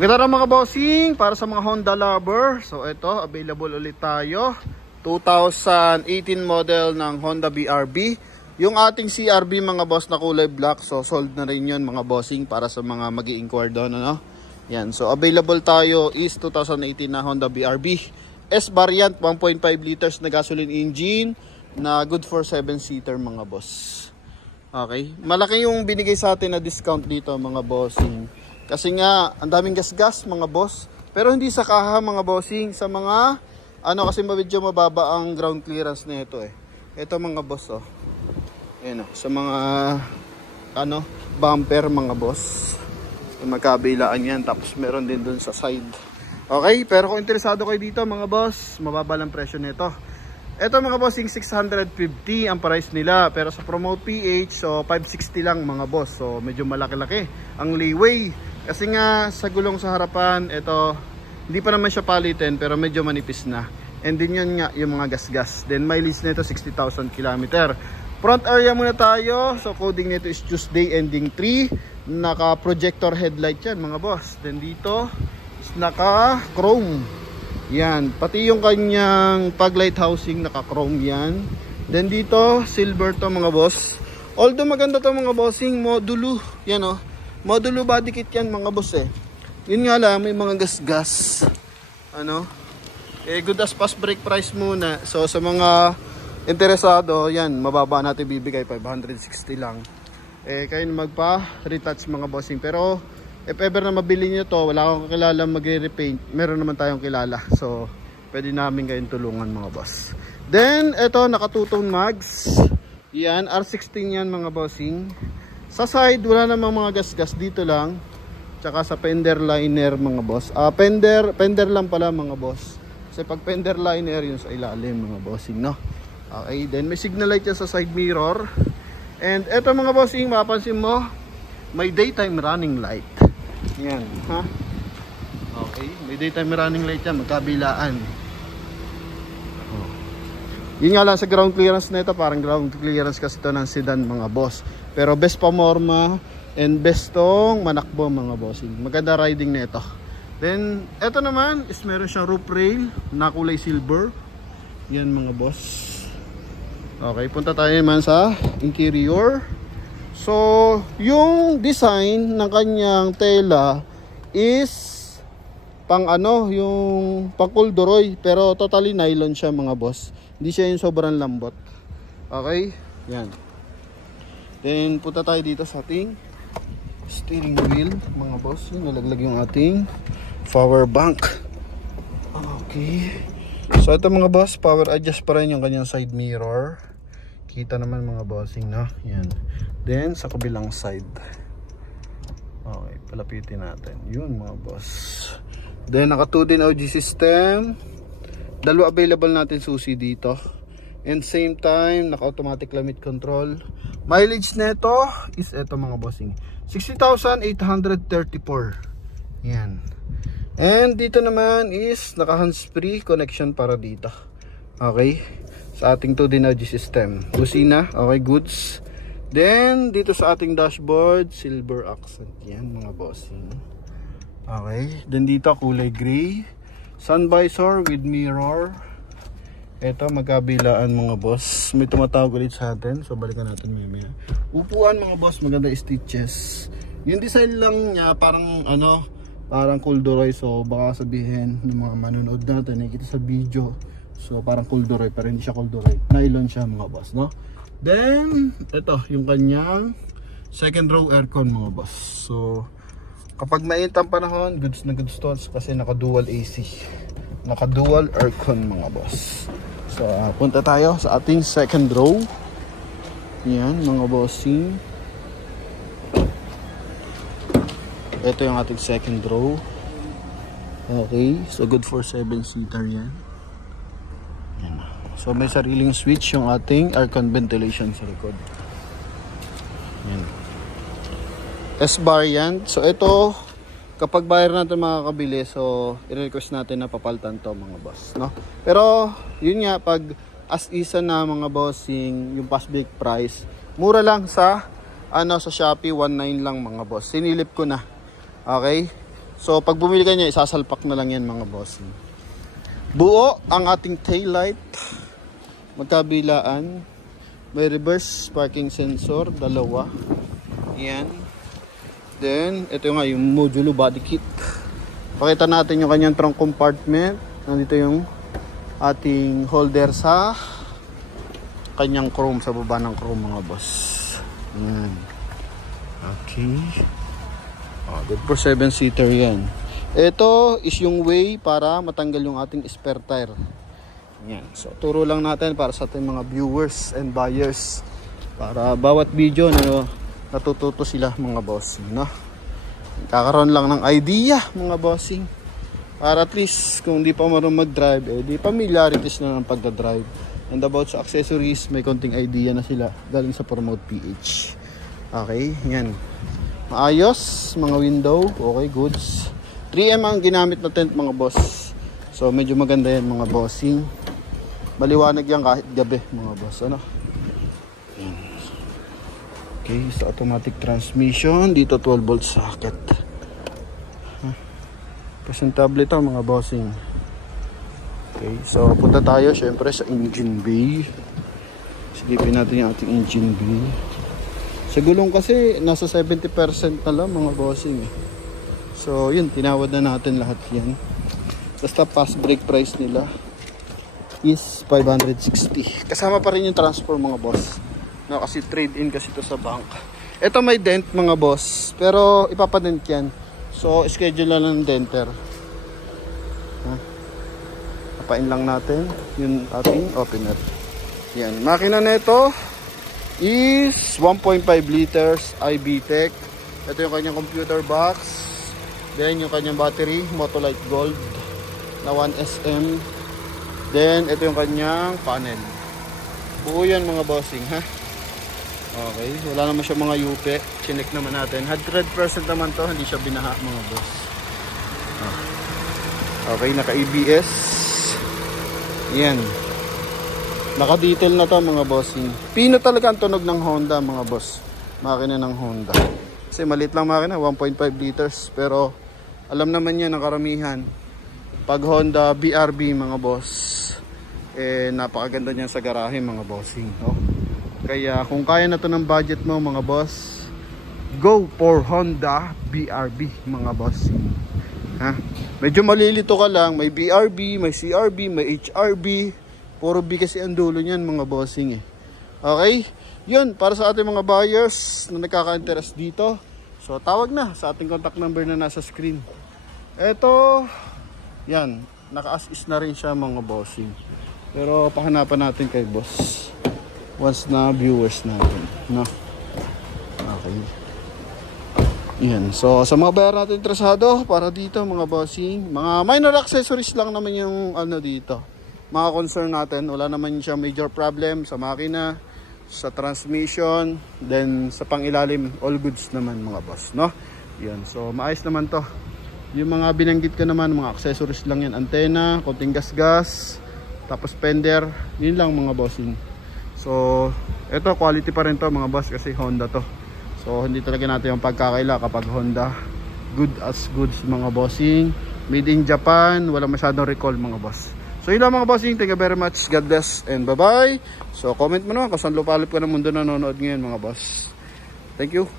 Maganda mga bossing para sa mga Honda lover. So ito, available ulit tayo. 2018 model ng Honda BRB. Yung ating CRB mga boss na kulay black. So sold na rin yun mga bossing para sa mga mag-i-inquire doon. Ano? Yan. So available tayo is 2018 na Honda BRB. S variant 1.5 liters na gasoline engine na good for 7-seater mga boss. Okay. Malaki yung binigay sa atin na discount dito mga bossing. Kasi nga, ang daming gas-gas mga boss. Pero hindi sa kaha mga bossing. Sa mga, kasi medyo mababa ang ground clearance na ito eh. Ito mga boss oh. Ayan oh. Sa mga, bumper mga boss. Magkabilaan yan. Tapos meron din dun sa side. Okay, pero kung interesado kayo dito mga boss, mababa lang presyo nito. Ito mga bossing, 650 ang price nila. Pero sa Promote PH, so 560 lang mga boss. So medyo malaki-laki ang leeway. Kasi nga sa gulong sa harapan, ito hindi pa naman siya palitin pero medyo manipis na. And din yun nga yung mga gas-gas. Then mileage nito 60,000 km. Front area muna tayo. So coding nito is Tuesday ending 3. Naka-projector headlight yan mga boss. Then dito is naka-chrome. Yan. Pati yung kanyang pag-light housing naka-chrome yan. Then dito silver to mga boss. Although maganda to mga bossing, modulo. Yan oh. Modulo body kit yan mga boss eh. Yun nga lang, may mga gas-gas. Good as fast break price muna. So sa mga interesado, yan, mababa natin bibigay 560 lang. Kayo magpa-retouch mga bossing. Pero if ever na mabili nyo to, wala akong kilala magre-repaint, meron naman tayong kilala. So pwede namin kayong tulungan mga boss. Then eto, naka-two-tone mags. Yan, R16 yan mga bossing. Sa side, wala namang mga gas-gas dito lang. Tsaka sa fender liner mga boss. Fender lang pala mga boss. Kasi pag fender liner, yun sa ilalim mga bossing, no? Okay, then may signal light yan sa side mirror. And eto mga bossing, mapapansin mo, may daytime running light. Yan, ha? Okay, may daytime running light yan, magkabilaan. Yun nga lang sa ground clearance na ito, parang ground clearance kasi ito ng sedan mga boss. Pero best pamorma and best tong manakbo mga bossing. Maganda riding na ito. Then, ito naman is meron siyang roof rail na kulay silver. Yan mga boss. Okay, punta tayo naman sa interior. So, yung design ng kanyang tela is yung pang kulduroy. Pero totally nylon siya mga boss. Hindi siya yung sobrang lambot. Okay, yan. Then, punta tayo dito sa ating steering wheel, mga boss. Yun, nalaglag yung ating power bank. Okay. So, ito mga boss, power adjust pa rin yung kanyang side mirror. Kita naman mga bossing, no? Yan. Then, sa kabilang side. Okay, palapitin natin. Yun, mga boss. Then, naka 2 din audio system. Dalawa available natin susi dito. And same time, naka-automatic climate control. Mileage nito is ito mga bossing, 60,834. Yan. And dito naman is naka hands-free connection para dito. Okay. Sa ating 2D audio system. Busina. Okay, goods. Then, dito sa ating dashboard, silver accent. Yan mga bossing. Okay. Then dito, kulay gray. Sun visor with mirror. Ito, magkabilaan mga boss. May tumatawag ulit sa atin. So, balikan natin mamaya. Upuan mga boss, maganda stitches. Yung design lang niya, parang parang corduroy. So, baka sabihin ng mga manonood natin, nakikita sa video. So, parang corduroy, pero hindi siya corduroy. Nylon siya mga boss, no? Then, ito, yung kanyang second row aircon mga boss. So, kapag mainit ang panahon, goods na goods to kasi naka-dual AC. Naka-dual aircon mga boss. So, punta tayo sa ating second row. Yan, mga bossing. Ito yung ating second row. Okay, so good for 7-seater yan. Yan. So, may sariling switch yung ating aircon ventilation sa likod. Yan. S-variant. So, ito, kapag buyer natin makakabili, so i-request natin na papalitan to mga boss, no? Pero yun nga, pag as isa na mga bossing, yung past big price, mura lang sa sa Shopee, 1.9 lang mga boss. Sinilip ko na. Okay? So pag bumili ka niya, isasalpak na lang yan mga bossing. Buo ang ating taillight. Magkabilaan. May reverse parking sensor, dalawa. Yan. Then, ito nga yung modulo body kit. Pakita natin yung kanyang trunk compartment. Nandito yung ating holder sa kanyang chrome, sa baba ng chrome mga boss. Yan. Okay. Good for 7-seater yan. Ito is yung way para matanggal yung ating spare tire. Yan. So, turo lang natin para sa ating mga viewers and buyers. Para bawat video na natututo sila mga bossing, no? Kakaroon lang ng idea mga bossing. Para at least kung di pa marunong mag-drive, di familiarities na ng pagdadrive. And about sa accessories, may konting idea na sila galing sa Promote PH. Okay, yan. Maayos, mga window, okay, goods. 3M ang ginamit na tent mga boss. So medyo maganda yan mga bossing. Maliwanag yan kahit gabi mga boss, ano? Okay, sa automatic transmission, dito 12 volt socket. Presentable ito mga bossing. Okay, so punta tayo syempre sa engine bay. Silipin natin yung ating engine bay. Sa gulong kasi nasa 70% na lang mga bossing. So yun, tinawad na natin lahat yan. Basta pass brake price nila is 560. Kasama pa rin yung transfer mga boss. No, kasi trade-in kasi ito sa bank. Ito may dent mga boss, pero ipapadent yan. So schedule na ng denter. Papain lang natin yung ating opener. Yan, makina na ito is 1.5 liters iBTEC. Ito yung kanyang computer box. Then yung kanyang battery, Motolite Gold na 1SM. Then ito yung kanyang panel. Buo yan mga bossing, ha? Okay, wala naman siya mga yupe. Chinek naman natin. 100% naman to, hindi siya binaha mga boss. Okay, naka-ABS. Yan. Naka-detail na to mga bossing. Pino talaga ang tunog ng Honda mga boss. Makina ng Honda. Kasi maliit lang makina, 1.5 liters. Pero alam naman yan ng karamihan. Pag Honda BRB mga boss, napakaganda niyan sa garahe mga bossing. Oh. Kaya kung kaya na to ng budget mo mga boss, go for Honda BRB mga bossing. Ha? Medyo malilito ka lang, may BRB, may CRB, may HRB. Puro B kasi ang dulo niyan mga bossing Okay? Yun, para sa ating mga buyers na nagkaka-interest dito. So tawag na sa ating contact number na nasa screen. Eto, yan, naka-as-is na rin siya mga bossing. Pero pahanapan natin kay boss once na viewers natin, no? Okay. Yan. So sa mga buyer natin interesado para dito mga bossing, mga minor accessories lang naman yung ano dito. Mga concern natin, wala naman siya major problem sa makina, sa transmission, then sa pangilalim, all goods naman mga boss, no? Yan. So maayos naman to. Yung mga binanggit ko naman, mga accessories lang yan, antena, konting gas-gas, tapos fender, yun lang mga bossing. So, ito quality pa rin to mga boss kasi Honda to. So, hindi talaga natin yung pagkakaila kapag Honda. Good as goods mga bossing. Made in Japan, wala masyadong recall mga boss. So, yun lang mga bossing. Thank you very much. God bless and bye-bye. So, comment mo naman kung saan lupalip ka ng mundo na nanonood ngayon mga boss. Thank you.